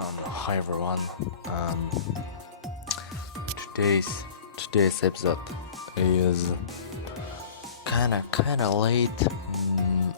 Hi everyone. Today's today's episode is kinda late.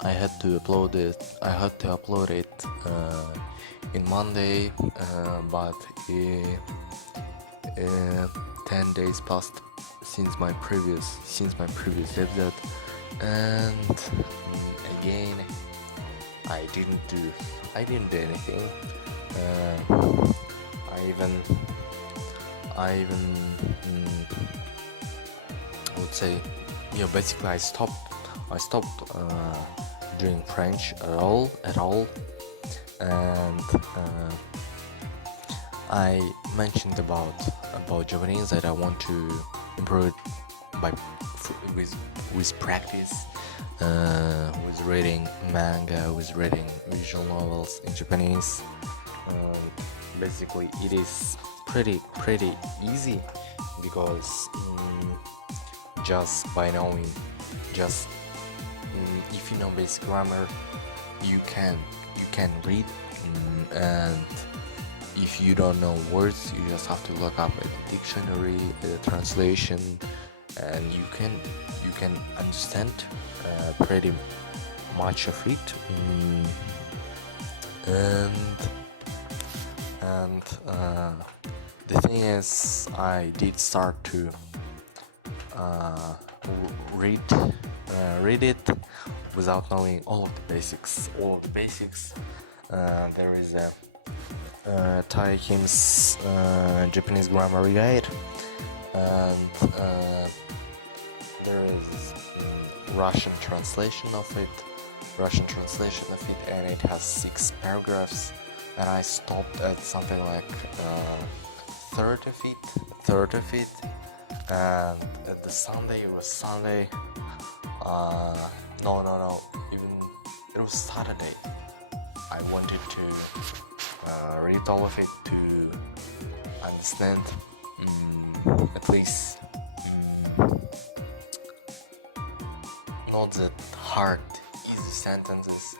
I had to upload it. I had to upload it in Monday, but 10 days passed since my previous episode, and again I didn't do anything. Uh, I even would say, basically I stopped doing French at all, and I mentioned about Japanese that I want to improve it by with practice, with reading manga, with reading visual novels in Japanese. Basically, it is pretty easy because just by knowing, just if you know basic grammar, you can read, and if you don't know words, you just have to look up a dictionary, a translation, and you can understand pretty much of it. And the thing is, I did start to read it without knowing all of the basics. There is a Tai Kim's Japanese grammar guide, and there is Russian translation of it, and it has 6 paragraphs, and I stopped at something like third of it, and at the Sunday, it was Sunday. No, even it was Saturday. I wanted to read all of it to understand at least not that hard, easy sentences,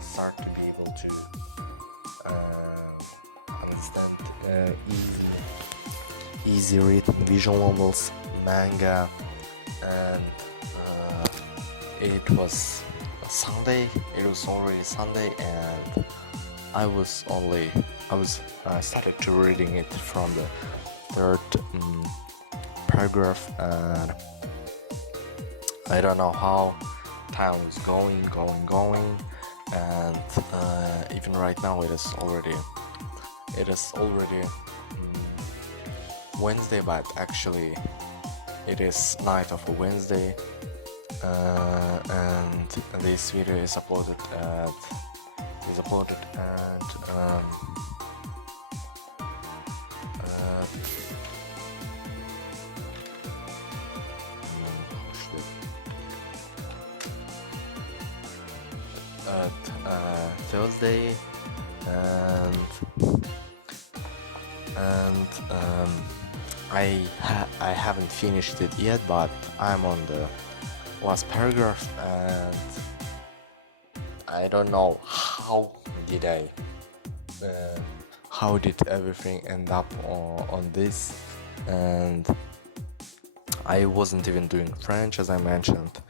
start to be able to understand easy read visual novels, manga, and it was Sunday. It was already Sunday, and I started to reading it from the third paragraph, and I don't know how time is going, and even right now it is already Wednesday, but actually it is night of a Wednesday, and this video is uploaded at Thursday, and I haven't finished it yet, but I'm on the last paragraph, and I don't know how did everything end up on this, and I wasn't even doing French, as I mentioned,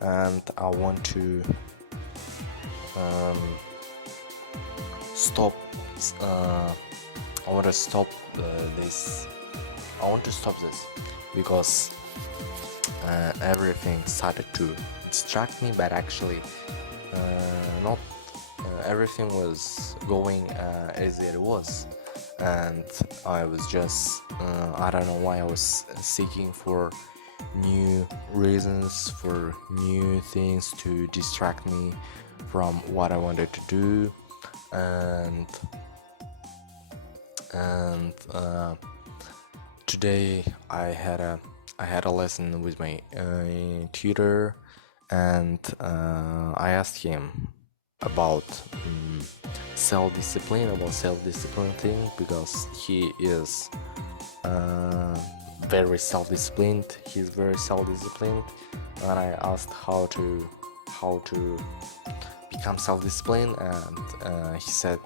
and I want to stop this. I want to stop this because everything started to distract me, but actually not everything was going as it was, and I was just I don't know why I was seeking for new reasons, for new things to distract me from what I wanted to do, and today I had a lesson with my tutor, and I asked him about self-discipline thing, because he is very self-disciplined. He's very self-disciplined, and I asked how to become self-disciplined, and he said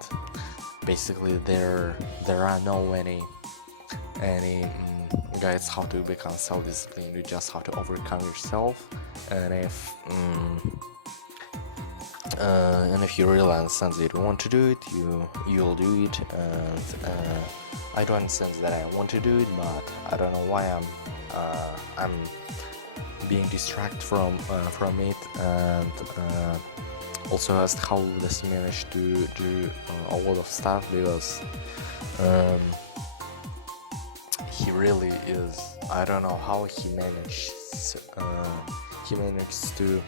basically there are no any guides how to become self-disciplined. You just have to overcome yourself, and if you really understand that you want to do it, you'll do it. And I do understand that I want to do it, but I don't know why I'm being distracted from it. And also asked how does he manage to do a lot of stuff, because he really is. I don't know how he manages to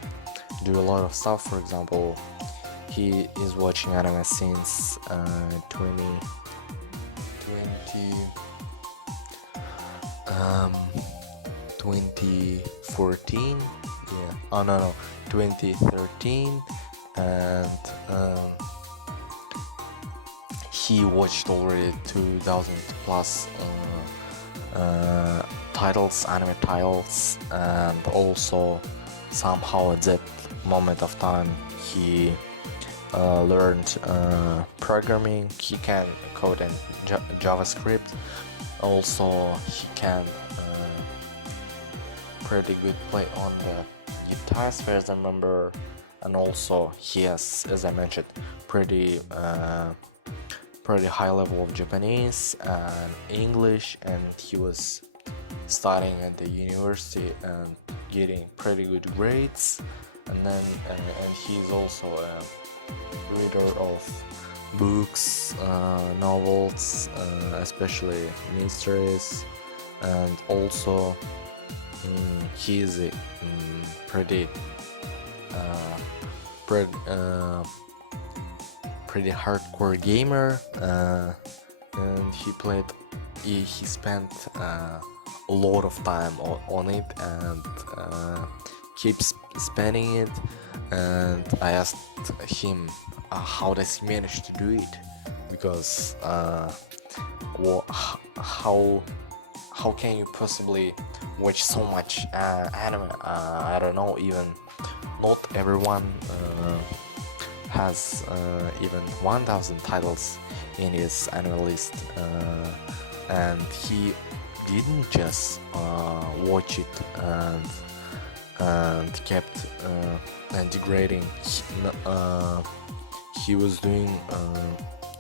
do a lot of stuff. For example, he is watching anime since 2014. Yeah. Oh no, 2013. And he watched already 2000 plus anime titles, and also somehow at that moment of time he learned programming. He can code in JavaScript. Also he can pretty good play on the guitar, as far as I remember. And also he has, as I mentioned, pretty high level of Japanese and English, and he was studying at the university and getting pretty good grades. And then and he's also a reader of books, novels, especially mysteries, and also he is a pretty hardcore gamer, and he spent a lot of time on it, and keeps spending it. And I asked him how does he manage to do it, because how can you possibly watch so much anime? I don't know, even not everyone has even 1000 titles in his anime list, and he didn't just watch it and kept integrating. He was doing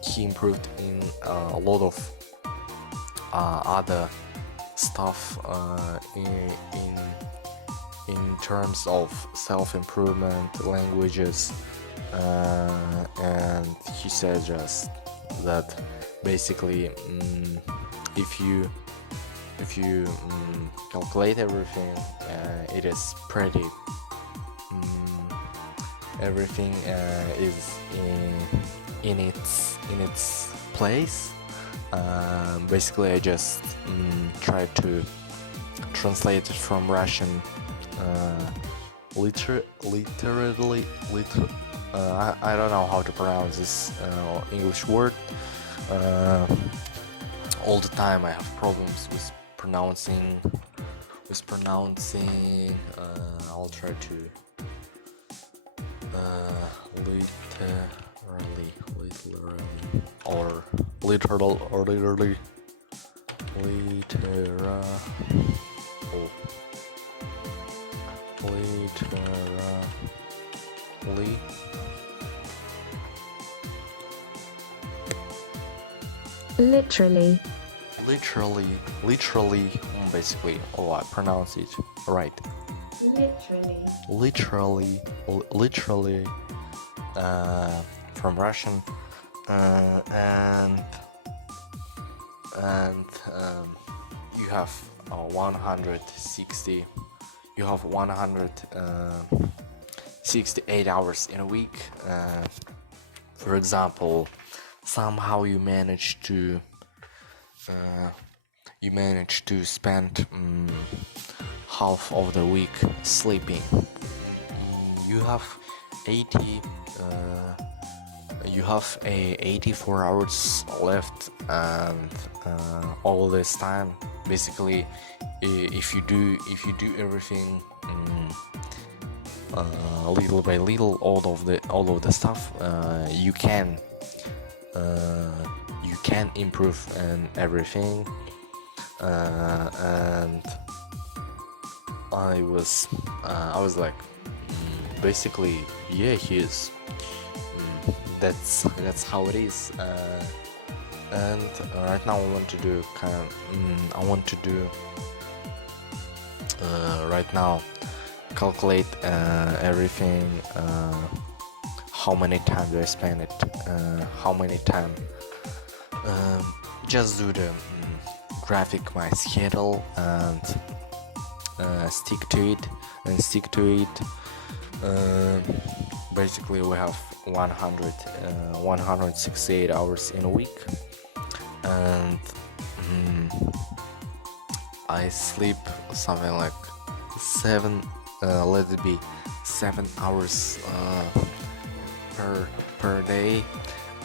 he improved in a lot of other stuff in terms of self-improvement, languages, and he said just that basically if you calculate everything, it is pretty everything is in its place. Basically I just tried to translate it from Russian literally. I don't know how to pronounce this English word. All the time I have problems with pronouncing. I'll try to literally. Literally, basically. Oh, I pronounce it right. Literally, from Russian, and you have 160. You have 168 hours in a week. For example, somehow you manage to spend half of the week sleeping. You have 84 hours left, and all this time, basically, if you do everything little by little, all of the stuff, you can you can improve and everything. And I was like, basically, yeah, he is. That's how it is. And right now I want to do right now calculate everything. How many time do I spend it? How many time? Just do the graphic my schedule and stick to it. Basically, we have 168 hours in a week, and I sleep something like 7 let it be 7 hours per day,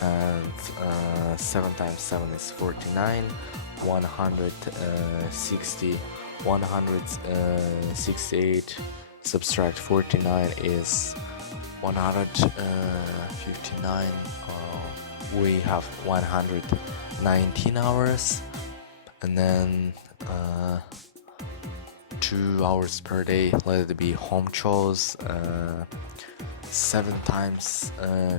and 7 times 7 is 49. 168 subtract 49 is 159. We have 119 hours, and then 2 hours per day let it be home chores. 7 times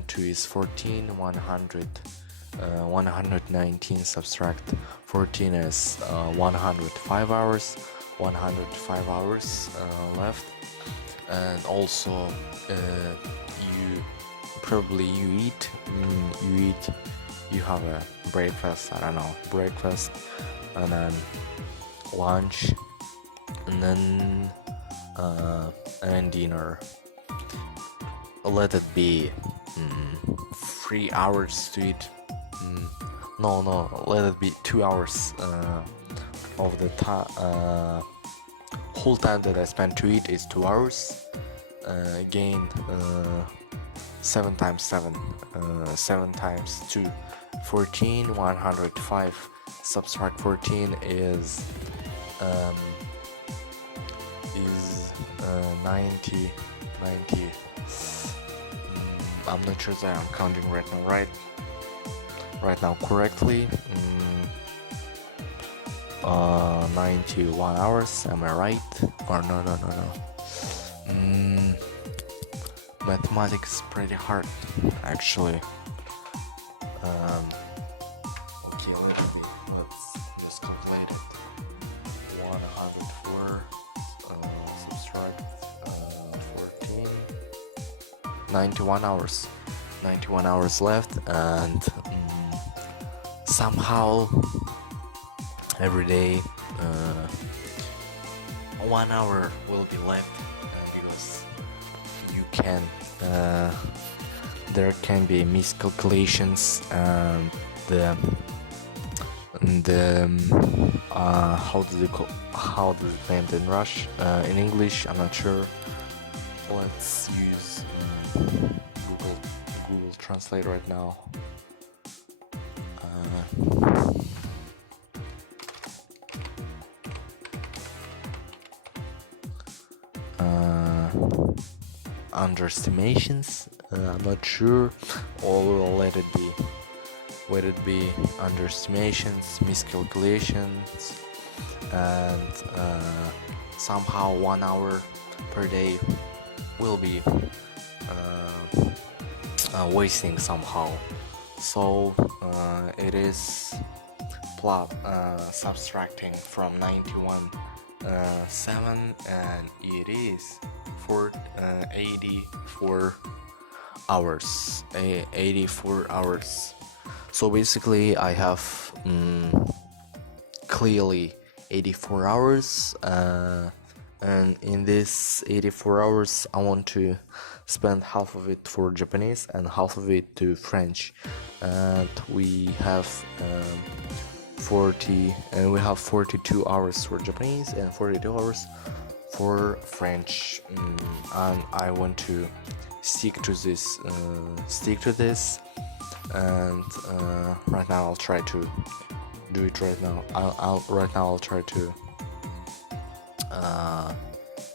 2 is 14. 119 subtract 14 is 105 hours. 105 hours left. And also you have a breakfast, and then lunch, and then dinner. Let it be 3 hours to eat. No, let it be 2 hours of the time. Whole time that I spend to eat is 2 hours. Again, 7 times 7, 7 times 2, 14. 105 subtract 14 is 90. I'm not sure that I'm counting right now correctly. 91 hours, am I right? Or no. Mathematics is pretty hard, actually. Okay, let's just calculate it. 104 subtract 14. 91 hours. 91 hours left, and somehow every day 1 hour will be left, because you can there can be miscalculations, and the how do you name it in Rush, in English I'm not sure. Let's use Google Translate right now. Underestimations, I'm not sure, or let it be underestimations, miscalculations, and somehow 1 hour per day will be wasting somehow. So it is subtracting from 91 7, and it is 84 hours. 84 hours. So basically I have clearly 84 hours, and in this 84 hours I want to spend half of it for Japanese and half of it to French, and we have 42 hours for Japanese and 42 hours for French, and I want to stick to this, and right now I'll try to do it right now. I'll try to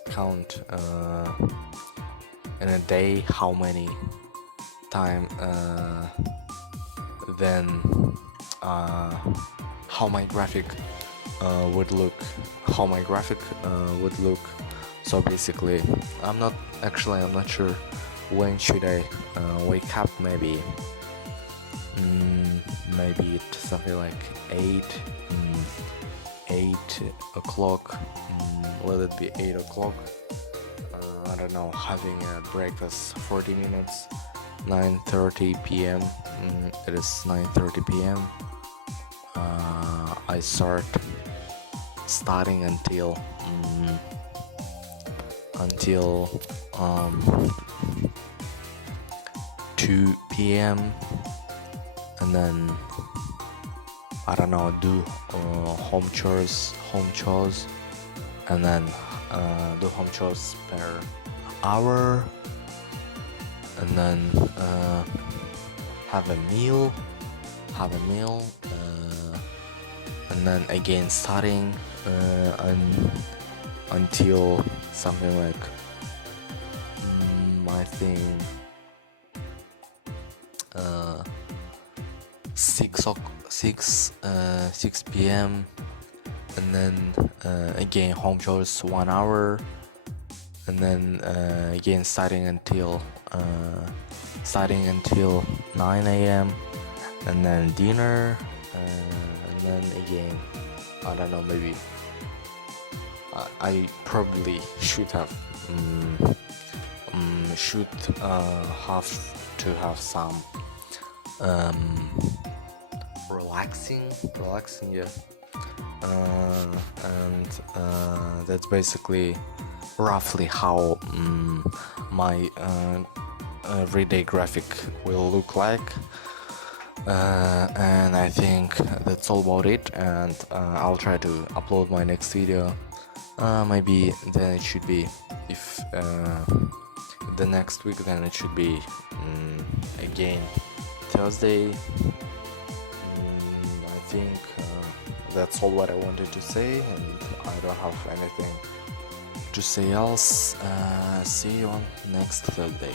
count in a day how many time then how my graphic would look. So basically, I'm not sure when should I wake up. Maybe it's something like 8 o'clock. Let it be 8 o'clock. I don't know, having a breakfast 40 minutes, 9:30 p.m. It is 9:30 p.m. I start studying until 2 p.m. and then I don't know, do home chores, and then do home chores per hour, and then have a meal, and then again studying until something like I think 6 p.m. and then again home chores 1 hour, and then again studying until 9 a.m. and then dinner, and then again I don't know, maybe I probably should have to have some relaxing, yeah. And that's basically roughly how my everyday graphic will look like. And I think that's all about it, and I'll try to upload my next video. Maybe then it should be, if the next week, then it should be again Thursday. I think that's all what I wanted to say, and I don't have anything to say else. See you on next Thursday.